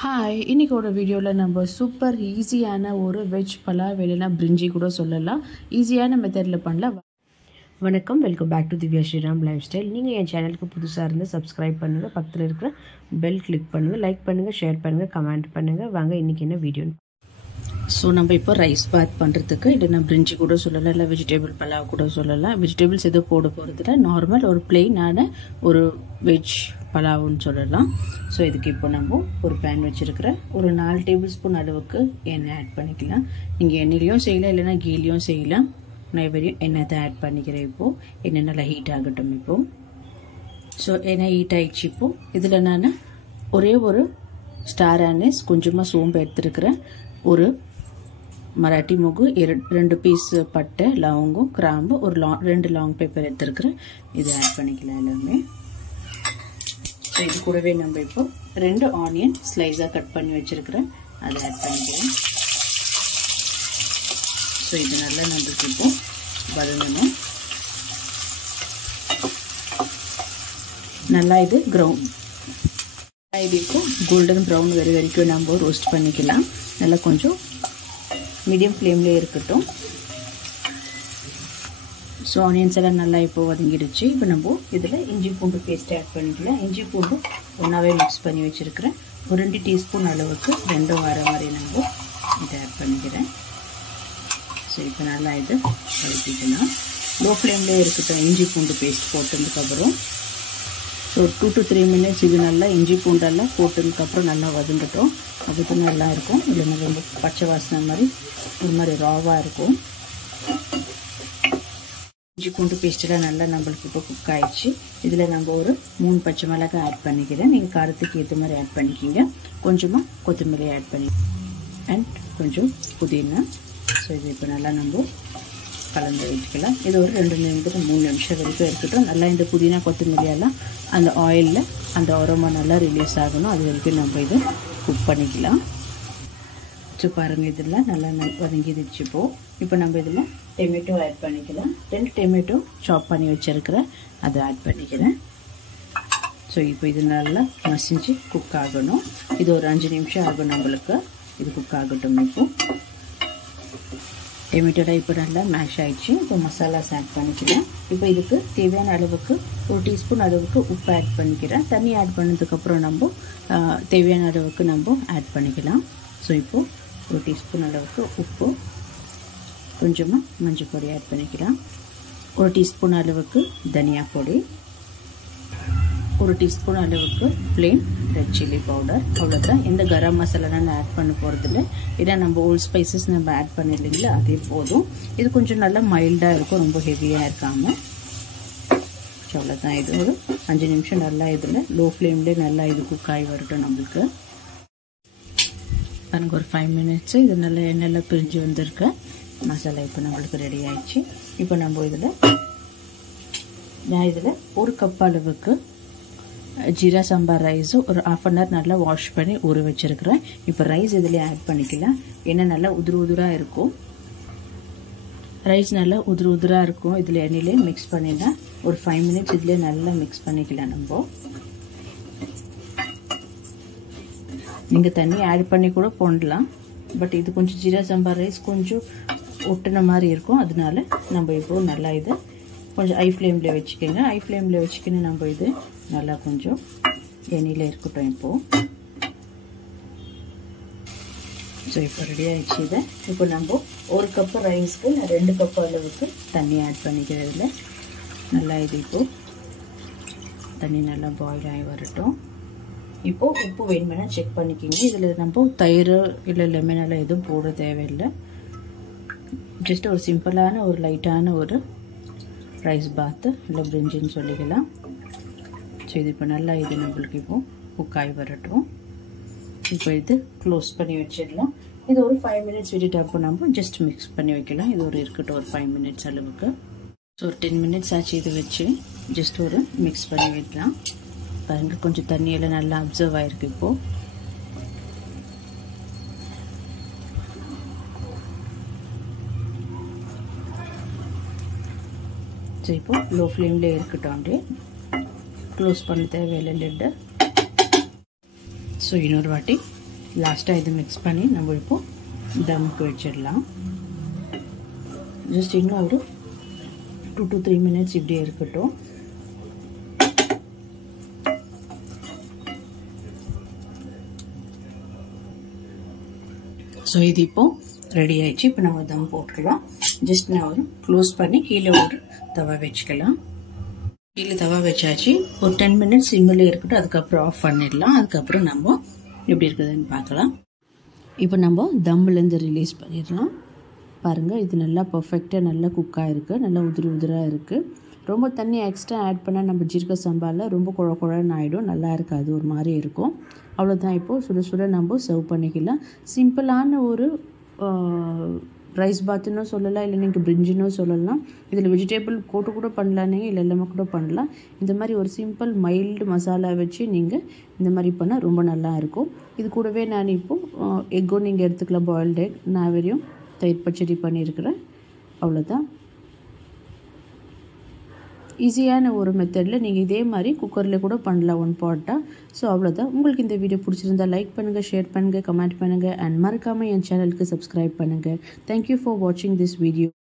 Hi, இன்னைக்கோட வீடியோவில் நம்ம super ஈஸியான ஒரு வெஜ் பலாவ் இல்லைனா பிரிஞ்சி கூட சொல்லலாம். ஈஸியான மெத்தடில் பண்ணலாம். வணக்கம், welcome back to Divya Sriram lifestyle. நீங்கள் என் சேனலுக்கு புதுசாக இருந்து சப்ஸ்கிரைப் பண்ணுங்கள், பக்கத்தில் இருக்கிற பெல் கிளிக் பண்ணுங்கள், லைக் பண்ணுங்கள், ஷேர் பண்ணுங்கள், கமெண்ட் பண்ணுங்கள். வாங்க இன்றைக்கி என்ன வீடியோ. ஸோ நம்ம இப்போ ரைஸ் பாத் பண்ணுறதுக்கு இல்லைனா பிரிஞ்சி கூட சொல்லலாம், இல்லை வெஜிடபிள் பலாவ் கூட சொல்லலாம். வெஜிடபிள்ஸ் எதுவும் போட போகிறதுல நார்மல் ஒரு பிளெயினான ஒரு வெஜ் பலாவுன்னு சொல்லலாம். ஸோ இதுக்கு இப்போ நம்ம ஒரு பேன் வச்சுருக்கிறேன். ஒரு 4 டேபிள் ஸ்பூன் அளவுக்கு எண்ணெய் ஆட் பண்ணிக்கலாம். நீங்கள் எண்ணெயிலையும் செய்யலாம், இல்லைனா கீலையும் செய்யலாம். நான் வெறும் எண்ணெய் தான் ஆட் பண்ணிக்கிறேன். இப்போது எண்ணெய் நல்லா ஹீட் ஆகட்டும். இப்போது ஸோ எண்ணெய் ஹீட் ஆகிடுச்சு. இப்போது இதில் நான் ஒரே ஒரு ஸ்டார் ஆனிஸ், கொஞ்சமாக சோம்பு எடுத்துருக்கிறேன், ஒரு மராட்டி மூகு, 2 பீஸ் பட்டை, லவங்கம், கிராம்பு, ஒரு 2 லாங் பேப்பர் எடுத்துருக்கிறேன். இது ஆட் பண்ணிக்கலாம் எல்லாமே. ஸோ இது கூடவே நம்ம இப்போ 2 ஆனியன் ஸ்லைஸாக கட் பண்ணி வச்சுருக்கிறேன், அதை ஆட் பண்ணிக்கிறேன். ஸோ இது நல்லா நம்மளுக்கு இப்போ வதங்கணும். நல்லா இது இப்போ கோல்டன் ப்ரௌன் வரைக்கும் நம்ம ரோஸ்ட் பண்ணிக்கலாம். நல்லா கொஞ்சம் மீடியம் ஃப்ளேம்லேயே இருக்கட்டும். ஸோ ஆனியன்ஸ் எல்லாம் நல்லா இப்போ வதங்கிடுச்சு. இப்போ நம்ம இதில் இஞ்சி பூண்டு பேஸ்ட் ஆட் பண்ணிக்கலாம். இஞ்சி பூண்டு ஒன்றாவே மிக்ஸ் பண்ணி வச்சுருக்கிறேன். ஒரு 2 டீஸ்பூன் அளவுக்கு 2 வர மாதிரி நம்ம இதை ஆட் பண்ணிக்கிறேன். ஸோ இப்போ நல்லா இது வதக்கிக்கலாம். லோ ஃப்ளேம்லேயே இருக்கட்டும் இஞ்சி பூண்டு பேஸ்ட் போட்டதுக்கப்புறம். ஸோ 2 to 3 மினிட்ஸ் இது நல்லா இஞ்சி பூண்டெல்லாம் போட்டதுக்கப்புறம் நல்லா வதங்கட்டும். அப்போ தான் நல்லா இருக்கும். இல்லைன்னா ரொம்ப பச்சை வாசனை மாதிரி ஒரு மாதிரி ராவாக இருக்கும். இஞ்சி பூண்டு பேஸ்ட்டெல்லாம் நல்லா நம்மளுக்கு இப்போ குக் ஆகிடுச்சு. இதில் நம்ம ஒரு 3 பச்சை மிளகாய் ஆட் பண்ணிக்கிறேன். நீங்கள் காரத்துக்கு ஏற்ற மாதிரி ஆட் பண்ணிக்கிங்க. கொஞ்சமாக கொத்தமல்லி ஆட் பண்ணி அண்ட் கொஞ்சம் புதினா. ஸோ இது இப்போ நல்லா நம்ம கலந்து வச்சுக்கலாம். இது ஒரு 2 நிமிஷம் 3 நிமிஷம் வரைக்கும் இருக்கட்டும். நல்லா இந்த புதினா கொத்தமல்லியெல்லாம் அந்த ஆயிலில் அந்த அரோமா நல்லா ரிலீஸ் ஆகணும். அது வரைக்கும் நம்ம இது குக் பண்ணிக்கலாம். ஸோ பாருங்கள், இதெல்லாம் நல்லா வதங்கிடுச்சு. இப்போ நம்ம இதில் டொமேட்டோ ஆட் பண்ணிக்கலாம். 2 டொமேட்டோ சாப் பண்ணி வச்சுருக்கிறேன், அதை ஆட் பண்ணிக்கிறேன். ஸோ இப்போ இது நல்லா மசிஞ்சு குக் ஆகணும். இது ஒரு 5 நிமிஷம் ஆகும் நம்மளுக்கு. இது குக் ஆகட்டும். டொமேட்டோலாம் இப்போ நல்லா மேஷ் ஆகிடுச்சு. இப்போ மசாலாஸ் ஆட் பண்ணிக்கிறேன். இப்போ இதுக்கு தேவையான அளவுக்கு 1 டீஸ்பூன் அளவுக்கு உப்பு ஆட் பண்ணிக்கிறேன். தண்ணி ஆட் பண்ணதுக்கப்புறம் நம்ம தேவையான அளவுக்கு நம்ம ஆட் பண்ணிக்கலாம். ஸோ இப்போது 1 டீஸ்பூன் அளவுக்கு உப்பு, கொஞ்சமாக மஞ்சள் பொடி ஆட் பண்ணிக்கலாம். 1 டீஸ்பூன் அளவுக்கு தனியா பொடி, 1 டீஸ்பூன் அளவுக்கு பிளெயின் ரெட் சில்லி பவுடர். அவ்வளோதான். எந்த கரம் மசாலா நான் ஆட் பண்ண போகிறதில்ல. ஏன்னா நம்ம ஓல்ட் ஸ்பைசஸ் நம்ம ஆட் பண்ணிடலைங்களா, அதே போதும். இது கொஞ்சம் நல்லா மைல்டாக இருக்கும், ரொம்ப ஹெவியாக இருக்காமல். அவ்வளோதான். இது ஒரு 5 நிமிஷம் நல்லா இதில் லோ ஃப்ளேம்லேயே நல்லா இது குக் ஆகி வரட்டும் நம்மளுக்கு. எனக்கு ஒரு 5 மினிட்ஸு இது நல்லா எண்ணெயில் பிரிஞ்சு வந்திருக்கு. மசாலா இப்போ நம்மளுக்கு ரெடி ஆகிடுச்சு. இப்போ நம்ம நான் இதில் 1 கப் அளவுக்கு ஜீரா சாம்பார் ரைஸு ஒரு 1/2 அன் ஹவர் நல்லா வாஷ் பண்ணி ஊற வச்சுருக்கிறேன். இப்போ ரைஸ் இதில் ஆட் பண்ணிக்கலாம். ஏன்னா நல்லா உதிராக இருக்கும். ரைஸ் நல்லா உதிராக இருக்கும். இதில் எண்ணெயிலே மிக்ஸ் பண்ணிடலாம். ஒரு 5 மினிட்ஸ் இதிலே நல்லா மிக்ஸ் பண்ணிக்கலாம். நம்ம நீங்கள் தண்ணி ஆட் பண்ணி கூட போடலாம். பட் இது கொஞ்சம் ஜீரா சாம்பார் ரைஸ் கொஞ்சம் ஒட்டின மாதிரி இருக்கும். அதனால நம்ம இப்போது நல்லா இதை கொஞ்சம் ஹை ஃப்ளேமில் வச்சுக்கோங்க. ஹை ஃப்ளேமில் வச்சுக்கின்னு நம்ம இது நல்லா கொஞ்சம் எண்ணெயில் இருக்கட்டும். இப்போது ஸோ இப்போ ரெடி ஆகிடுச்சு. இதை இப்போ நம்ம 1 கப்பு ரைஸ்க்கு நான் 2 கப்பு அளவுக்கு தண்ணி ஆட் பண்ணிக்கிறதுல நல்லா இது இப்போது தண்ணி நல்லா பாயில் ஆகி வரட்டும். இப்போது உப்பு வேணுமெனா செக் பண்ணிக்கிங்க. இதில் நம்ம தயிர் இல்லை லெமன் எல்லாம் எதுவும் போட தேவையில்லை. ஜஸ்ட் ஒரு சிம்பிளான ஒரு லைட்டான ஒரு ரைஸ் பாத்து இல்லை பிரிஞ்சின்னு சொல்லிக்கலாம். ஸோ இது இப்போ நல்லா இது நம்மளுக்கு இப்போது குக் ஆகி வரட்டும். இப்போ இது க்ளோஸ் பண்ணி வச்சிடலாம். இது ஒரு 5 மினிட்ஸ் விட்டுட்டு அப்போ நம்ம ஜஸ்ட் மிக்ஸ் பண்ணி வைக்கலாம். இது ஒரு இருக்கட்டும் ஒரு 5 மினிட்ஸ் அளவுக்கு. ஸோ ஒரு 10 மினிட்ஸ் ஆச்சு. இது வச்சு ஜஸ்ட் ஒரு மிக்ஸ் பண்ணி வைக்கலாம். பாருங்க, கொஞ்சம் தண்ணியெல்லாம் நல்லா அப்சர்வ் ஆகிருக்கு. இப்போது ஸோ இப்போது லோ ஃப்ளேம்லேயே இருக்கட்டும். அப்படியே க்ளோஸ் பண்ண தேவையில்லை லிட்டு. ஸோ இன்னொரு வாட்டி லாஸ்ட்டாக இது மிக்ஸ் பண்ணி நம்ம இப்போ தம்க்கு வச்சிடலாம். ஜஸ்ட் இன்னும் ஒரு 2 to 3 minutes இப்படியே இருக்கட்டும். ஸோ இது இப்போ ரெடி ஆயிடுச்சு. இப்போ நம்ம தம் போட்டுக்கலாம். ஜஸ்ட் நான் ஒரு க்ளோஸ் பண்ணி கீழே ஒரு தவா வச்சுக்கலாம். கீழே தவா வச்சாச்சு. ஒரு 10 minutes சிம்மில் இருக்கட்டும். அதுக்கப்புறம் ஆஃப் பண்ணிடலாம். அதுக்கப்புறம் நம்ம எப்படி இருக்குதுன்னு பார்க்கலாம். இப்போ நம்ம தம்லேருந்து ரிலீஸ் பண்ணிடலாம். பாருங்கள், இது நல்லா பர்ஃபெக்டாக நல்லா குக்காக இருக்குது. நல்லா உதிராக இருக்குது. ரொம்ப தண்ணி எக்ஸ்ட்ரா ஆட் பண்ணால் நம்ம ஜீரக சம்பாவில் ரொம்ப குழன்னு ஆகிடும். நல்லா இருக்காது, ஒரு மாதிரி இருக்கும். அவ்வளோதான். இப்போது சுட சுட நம்ம சர்வ் பண்ணிக்கலாம். சிம்பிளான ஒரு ரைஸ் பாத்துன்னு சொல்லலாம், இல்லை நீங்கள் பிரிஞ்சின்னு சொல்லலாம். இதில் வெஜிடேபிள் போட்டு கூட பண்ணலாம், நீங்கள் இல்லை எல்லாமே கூட பண்ணலாம். இந்த மாதிரி ஒரு சிம்பிள் மைல்டு மசாலா வச்சு நீங்கள் இந்த மாதிரி பண்ணால் ரொம்ப நல்லா இருக்கும். இது கூடவே நான் இப்போது எக்கும் நீங்கள் எடுத்துக்கலாம். பாயில்டு எக் நான் வெறும் தயிர் பச்சடி பண்ணியிருக்கிறேன். அவ்வளோதான். ஈஸியான ஒரு மெத்தடில் நீங்கள் இதே மாதிரி குக்கரில் கூட பண்ணலாம், 1 பாட்டாக. ஸோ அவ்வளோதான். உங்களுக்கு இந்த வீடியோ பிடிச்சிருந்தால் லைக் பண்ணுங்கள், ஷேர் பண்ணுங்கள், கமெண்ட் பண்ணுங்கள் அண்ட் மறக்காமல் என் சேனலுக்கு சப்ஸ்கிரைப் பண்ணுங்கள். தேங்க்யூ ஃபார் வாட்சிங் திஸ் வீடியோ.